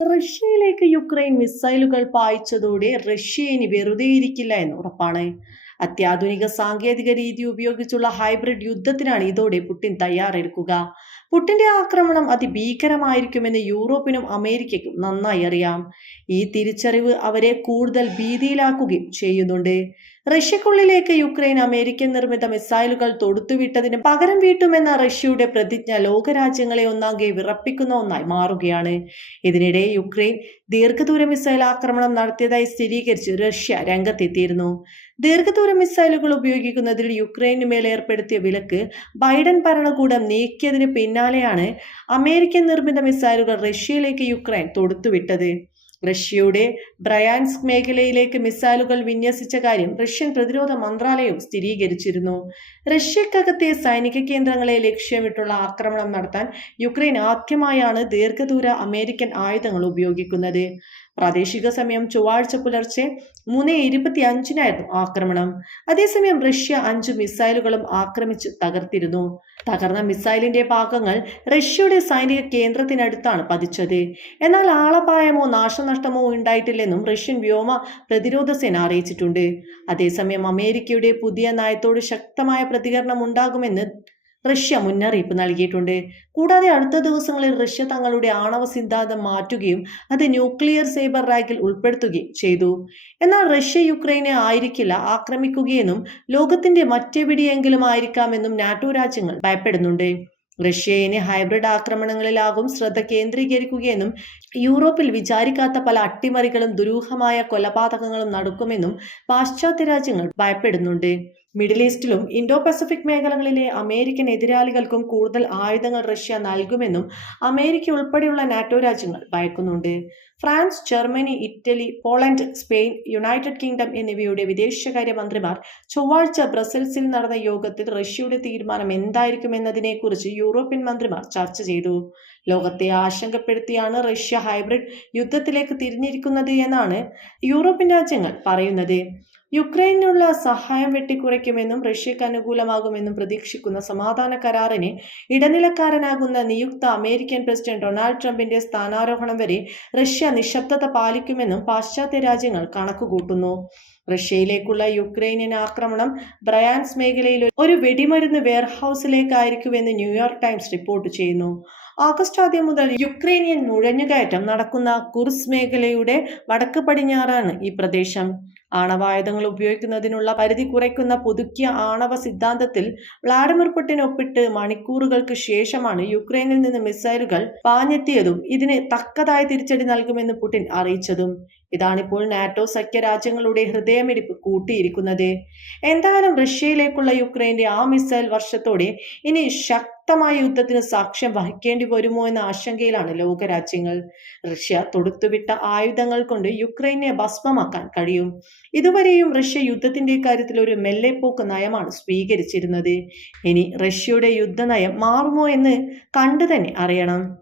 റഷ്യയിലേക്ക് Ukraine മിസൈലുകൾ പായിച്ചതോടെ Russia ഇനി വെറുതെ ഇരിക്കില്ല എന്ന് ഉറപ്പാണ്. അത്യാധുനിക സാങ്കേതിക രീതി ഉപയോഗിച്ചുള്ള ഹൈബ്രിഡ് യുദ്ധത്തിനാണ് ഇതോടെ പുടിൻ തയ്യാറെടുക്കുക. പുട്ടിന്റെ ആക്രമണം അതിഭീകരമായിരിക്കുമെന്ന് യൂറോപ്പിനും അമേരിക്കയ്ക്കും നന്നായി അറിയാം. ഈ തിരിച്ചറിവ് അവരെ കൂടുതൽ ഭീതിയിലാക്കുകയും ചെയ്യുന്നുണ്ട്. റഷ്യക്കുള്ളിലേക്ക് യുക്രൈൻ അമേരിക്കൻ നിർമ്മിത മിസൈലുകൾ തൊടുത്തുവിട്ടതിന് പകരം വീട്ടുമെന്ന റഷ്യയുടെ പ്രതിജ്ഞ ലോകരാജ്യങ്ങളെ ഒന്നാകെ വിറപ്പിക്കുന്ന ഒന്നായി മാറുകയാണ്. ഇതിനിടെ യുക്രൈൻ ദീർഘദൂര മിസൈൽ ആക്രമണം നടത്തിയതായി സ്ഥിരീകരിച്ച് റഷ്യ രംഗത്തെത്തിയിരുന്നു. ദീർഘദൂര മിസൈലുകൾ ഉപയോഗിക്കുന്നതിൽ യുക്രൈനു മേൽ ഏർപ്പെടുത്തിയ വിലക്ക് ബൈഡൻ ഭരണകൂടം നീക്കിയതിന് പിന്നാലെയാണ് അമേരിക്കൻ നിർമ്മിത മിസൈലുകൾ റഷ്യയിലേക്ക് യുക്രൈൻ തൊടുത്തുവിട്ടത്. റഷ്യയുടെ ബ്രയാൻസ്ക് മേഖലയിലേക്ക് മിസൈലുകൾ വിന്യസിച്ച കാര്യം റഷ്യൻ പ്രതിരോധ മന്ത്രാലയവും സ്ഥിരീകരിച്ചിരുന്നു. റഷ്യക്കകത്തെ സൈനിക കേന്ദ്രങ്ങളെ ലക്ഷ്യമിട്ടുള്ള ആക്രമണം നടത്താൻ യുക്രൈൻ ആദ്യമായാണ് ദീർഘദൂര അമേരിക്കൻ ആയുധങ്ങൾ ഉപയോഗിക്കുന്നത്. പ്രാദേശിക സമയം ചൊവ്വാഴ്ച പുലർച്ചെ മൂന്ന് ഇരുപത്തി അഞ്ചിനായിരുന്നു ആക്രമണം. അതേസമയം റഷ്യ അഞ്ച് മിസൈലുകളും ആക്രമിച്ച് തകർത്തിരുന്നു. തകർന്ന മിസൈലിന്റെ ഭാഗങ്ങൾ റഷ്യയുടെ സൈനിക കേന്ദ്രത്തിനടുത്താണ് പതിച്ചത്. എന്നാൽ ആളപായമോ നാശനഷ്ടമോ ഉണ്ടായിട്ടില്ലെന്നും റഷ്യൻ വ്യോമ പ്രതിരോധ സേന അറിയിച്ചിട്ടുണ്ട്. അതേസമയം അമേരിക്കയുടെ പുതിയ നയത്തോട് ശക്തമായ പ്രതികരണം ഉണ്ടാകുമെന്ന് റഷ്യ മുന്നറിയിപ്പ് നൽകിയിട്ടുണ്ട്. കൂടാതെ അടുത്ത ദിവസങ്ങളിൽ റഷ്യ തങ്ങളുടെ ആണവ സിദ്ധാന്തം മാറ്റുകയും അത് ന്യൂക്ലിയർ സേബർ റാക്കിൽ ഉൾപ്പെടുത്തുകയും ചെയ്തു. എന്നാൽ റഷ്യ യുക്രൈനെ ആയിരിക്കില്ല ആക്രമിക്കുകയെന്നും ലോകത്തിന്റെ മറ്റെവിടെയെങ്കിലും ആയിരിക്കാമെന്നും നാറ്റോ രാജ്യങ്ങൾ ഭയപ്പെടുന്നുണ്ട്. റഷ്യയിന് ഹൈബ്രിഡ് ആക്രമണങ്ങളിലാകും ശ്രദ്ധ കേന്ദ്രീകരിക്കുകയെന്നും യൂറോപ്പിൽ വിചാരിക്കാത്ത പല അട്ടിമറികളും ദുരൂഹമായ കൊലപാതകങ്ങളും നടക്കുമെന്നും പാശ്ചാത്യ രാജ്യങ്ങൾ ഭയപ്പെടുന്നുണ്ട്. മിഡിൽ ഈസ്റ്റിലും ഇൻഡോ പസഫിക് മേഖലകളിലെ അമേരിക്കൻ എതിരാളികൾക്കും കൂടുതൽ ആയുധങ്ങൾ റഷ്യ നൽകുമെന്നും അമേരിക്ക ഉൾപ്പെടെയുള്ള നാറ്റോ രാജ്യങ്ങൾ ഭയക്കുന്നുണ്ട്. France Germany Italy Poland Spain United Kingdom എന്നിവയുടെ വിദേശകാര്യ മന്ത്രിമാർ ചൊവ്വാഴ്ച ബ്രസൽസിൽ നടന്ന യോഗത്തിൽ റഷ്യയുടെ തീരുമാനം എന്തായിരിക്കുമെന്നതിനെക്കുറിച്ച് യൂറോപ്യൻ മന്ത്രിമാർ ചർച്ച ചെയ്തു. ലോകത്തെ ആശങ്കപ്പെടുത്തിയാണ് റഷ്യ ഹൈബ്രിഡ് യുദ്ധത്തിലേക്ക് തിരിഞ്ഞിരിക്കുന്നത് എന്നാണ് യൂറോപ്യൻ രാജ്യങ്ങൾ പറയുന്നത്. യുക്രൈനുള്ള സഹായം വെട്ടിക്കുറയ്ക്കുമെന്നും റഷ്യക്ക് അനുകൂലമാകുമെന്നും പ്രതീക്ഷിക്കുന്ന സമാധാന കരാറിന് ഇടനിലക്കാരനാകുന്ന നിയുക്ത അമേരിക്കൻ പ്രസിഡന്റ് ഡൊണാൾഡ് ട്രംപിന്റെ സ്ഥാനാരോഹണം വരെ റഷ്യ നിശബ്ദത പാലിക്കുമെന്നും പാശ്ചാത്യ രാജ്യങ്ങൾ കണക്കുകൂട്ടുന്നു. റഷ്യയിലേക്കുള്ള യുക്രൈനിയൻ ആക്രമണം ബ്രയാൻസ് മേഖലയിൽ ഒരു വെടിമരുന്ന് വെയർഹൌസിലേക്കായിരിക്കുമെന്ന് ന്യൂയോർക്ക് ടൈംസ് റിപ്പോർട്ട് ചെയ്യുന്നു. ഓഗസ്റ്റ് ആദ്യം മുതൽ യുക്രൈനിയൻ നുഴഞ്ഞുകയറ്റം നടക്കുന്ന കുർസ് മേഖലയുടെ വടക്ക് പടിഞ്ഞാറാണ് ഈ പ്രദേശം. ആണവായുധങ്ങൾ ഉപയോഗിക്കുന്നതിനുള്ള പരിധി കുറയ്ക്കുന്ന പുതുക്കിയ ആണവ സിദ്ധാന്തത്തിൽ വ്ളാഡിമിർ പുടിൻ ഒപ്പിട്ട് മണിക്കൂറുകൾക്ക് ശേഷമാണ് യുക്രൈനിൽ നിന്ന് മിസൈലുകൾ പാഞ്ഞെത്തിയതും ഇതിന് തക്കതായ തിരിച്ചടി നൽകുമെന്ന് പുടിൻ അറിയിച്ചതും. ഇതാണിപ്പോൾ നാറ്റോ സഖ്യ രാജ്യങ്ങളുടെ ഹൃദയമിടിപ്പ് കൂട്ടിയിരിക്കുന്നത്. എന്തായാലും റഷ്യയിലേക്കുള്ള യുക്രൈന്റെ ആ മിസൈൽ വർഷത്തോടെ ഇനി ശക്തമായ യുദ്ധത്തിന് സാക്ഷ്യം വഹിക്കേണ്ടി വരുമോ എന്ന ആശങ്കയിലാണ് ലോകരാജ്യങ്ങൾ. റഷ്യ തൊടുത്തുവിട്ട ആയുധങ്ങൾ കൊണ്ട് യുക്രൈനെ ഭസ്മമാക്കാൻ കഴിയും. ഇതുവരെയും റഷ്യ യുദ്ധത്തിന്റെ കാര്യത്തിൽ ഒരു മെല്ലെപ്പോക്ക് നയമാണ് സ്വീകരിച്ചിരുന്നത്. ഇനി റഷ്യയുടെ യുദ്ധനയം മാറുമോ എന്ന് കണ്ടു തന്നെ അറിയണം.